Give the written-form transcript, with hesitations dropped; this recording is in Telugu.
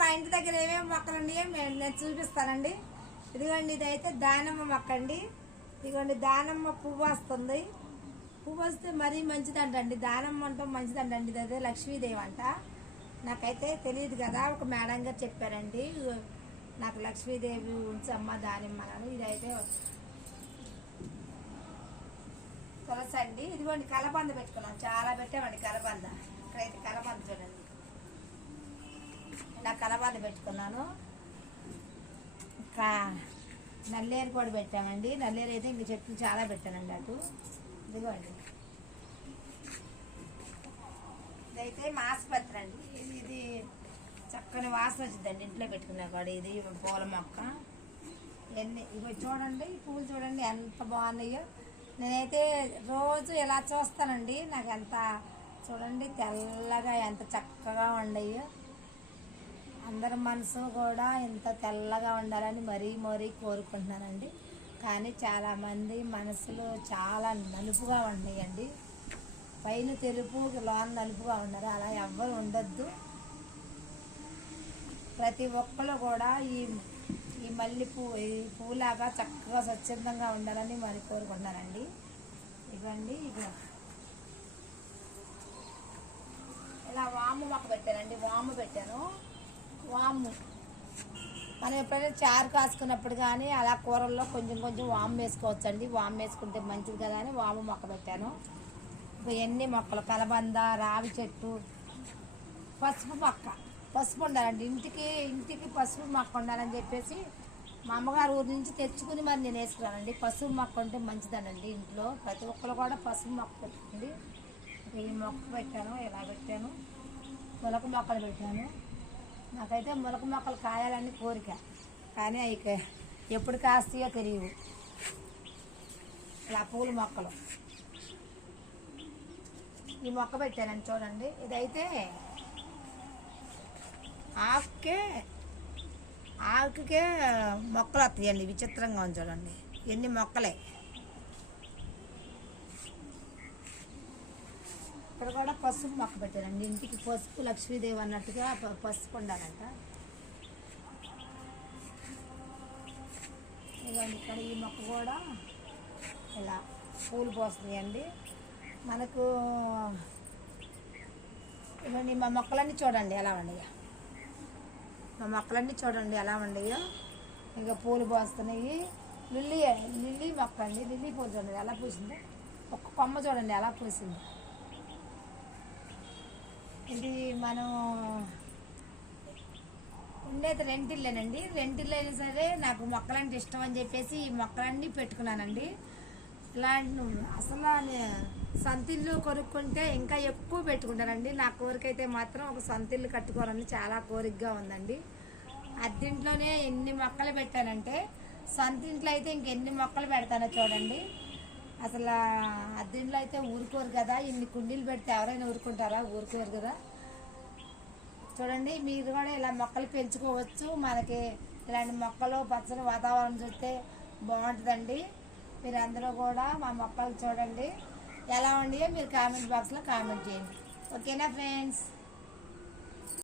మా ఇంటి దగ్గర ఏమేమి మొక్కలు ఉన్నాయో నేను చూపిస్తానండి. ఇదిగోండి, ఇదైతే దానిమ్మ మొక్క అండి. ఇదిగోండి, దానిమ్మ పువ్వు వస్తుంది. పువ్వు వస్తే మరీ మంచిదంటండి. దానిమ్మ అంటాం మంచిదంటండి. ఇదే లక్ష్మీదేవి అంట. నాకైతే తెలియదు కదా, ఒక మేడం గారు చెప్పారండి. నాకు లక్ష్మీదేవి ఉంచమ్మ దానిమ్మ అని. ఇదైతే తులసి అండి. ఇదిగోండి, కలబంద పెట్టుకున్నాం. చాలా పెట్టామండి కలబంద. ఇక్కడైతే కలబంద చూడండి, ఇలా కలబంద పెట్టుకున్నాను. ఇంకా నల్లేరు కూడా పెట్టామండి. నల్లేరు అయితే ఇంక చెట్లు చాలా పెట్టానండి అటు. ఇదిగోండి, ఇదైతే మాసపత్రి అండి. ఇది చక్కని వాసన వచ్చిందండి ఇంట్లో పెట్టుకున్నా కూడా. ఇది పూల మొక్క. ఇవి చూడండి, ఈ పువ్వులు చూడండి ఎంత బాగున్నాయో. నేనైతే రోజు ఇలా చూస్తానండి. నాకు ఎంత చూడండి తెల్లగా ఎంత చక్కగా ఉండయో. అందరి మనసు కూడా ఇంత తెల్లగా ఉండాలని మరీ మరీ కోరుకుంటున్నానండి. కానీ చాలామంది మనసులు చాలా నలుపుగా ఉన్నాయండి. పైన తెలుపు, లోన నలుపుగా ఉన్నారు. అలా ఎవ్వరు ఉండొద్దు. ప్రతి ఒక్కరు కూడా ఈ మల్లె ఈ పువ్వులాగా చక్కగా స్వచ్ఛందంగా ఉండాలని మరి కోరుకుంటున్నానండి. ఇవ్వండి, ఇలా వాము మొక్క పెట్టానండి. వాము పెట్టాను. వాము మనం ఎప్పుడైనా చారు కాసుకున్నప్పుడు కానీ అలా కూరల్లో కొంచెం కొంచెం వాము వేసుకోవచ్చండి. వాము వేసుకుంటే మంచిది కదా అని వాము మొక్క పెట్టాను. ఎన్ని మొక్కలు, కలబంద, రావి చెట్టు, పసుపు మొక్క. పసుపు ఉండాలండి ఇంటికి పసుపు మొక్క ఉండాలని చెప్పేసి మా అమ్మగారు ఊరి నుంచి తెచ్చుకుని మరి నేను వేసుకున్నానండి. పసుపు మొక్క ఉంటే మంచిదనండి. ఇంట్లో ప్రతి ఒక్కరు కూడా పసుపు మొక్క పెట్టండి. ఈ మొక్క పెట్టాను, ఇలా పెట్టాను. మొలక మొక్కలు పెట్టాను. నాకైతే మొలక మొక్కలు కాయాలని కోరిక, కానీ అవి ఎప్పుడు కాస్తాయో తెలియవు. ఇలా పూల మొక్కలు ఈ మొక్క పెట్టానండి చూడండి. ఇదైతే ఆకుకే మొక్కలు వస్తాయండి. విచిత్రంగా ఉంది చూడండి, ఎన్ని మొక్కలే. ఇక్కడ కూడా పసుపు మొక్క పెట్టారండి. ఇంటికి పసుపు లక్ష్మీదేవి అన్నట్టుగా పసుపు ఉండాలంట. ఇవ్వండి, ఇక్కడ ఈ మొక్క కూడా ఇలా పూలు పోస్తున్నాయండి మనకు. ఇవ్వండి, మా మొక్కలన్నీ చూడండి ఎలా ఉండయో. మా మొక్కలన్నీ చూడండి ఎలా ఉండయో. ఇంకా పూలు పోస్తున్నాయి. లిల్లీ మొక్క అండి. లిల్లీ పూలు చూడండి ఎలా పూసిందో. ఒక్క కొమ్మ చూడండి ఎలా పూసింది. ఇది మనం ఉండేది రెంటిల్లేనండి. రెంటిల్లు అయినా సరే నాకు మొక్కలంటే ఇష్టం అని చెప్పేసి ఈ మొక్కలన్నీ పెట్టుకున్నానండి. ఇలాంటి అసలు సంతిల్లు కొనుక్కుంటే ఇంకా ఎక్కువ పెట్టుకుంటానండి. నా కోరికైతే మాత్రం ఒక సంతిల్లు కట్టుకోవాలని చాలా కోరికగా ఉందండి. అద్దింట్లోనే ఎన్ని మొక్కలు పెట్టానంటే సంతింట్లో అయితే ఇంకెన్ని మొక్కలు పెడతానో చూడండి. అసలు అద్దింట్లో అయితే ఊరుకోరు కదా. ఇన్ని కుండీలు పెడితే ఎవరైనా ఊరుకుంటారా? ఊరుకోరు కదా. చూడండి, మీరు కూడా ఇలా మొక్కలు పెంచుకోవచ్చు. మనకి ఇలాంటి మొక్కలు పచ్చని వాతావరణం చూస్తే బాగుంటుందండి. మీరు అందరూ కూడా మా మొక్కలు చూడండి ఎలా ఉన్నాయో మీరు కామెంట్ బాక్స్లో కామెంట్ చేయండి. ఓకేనా ఫ్రెండ్స్?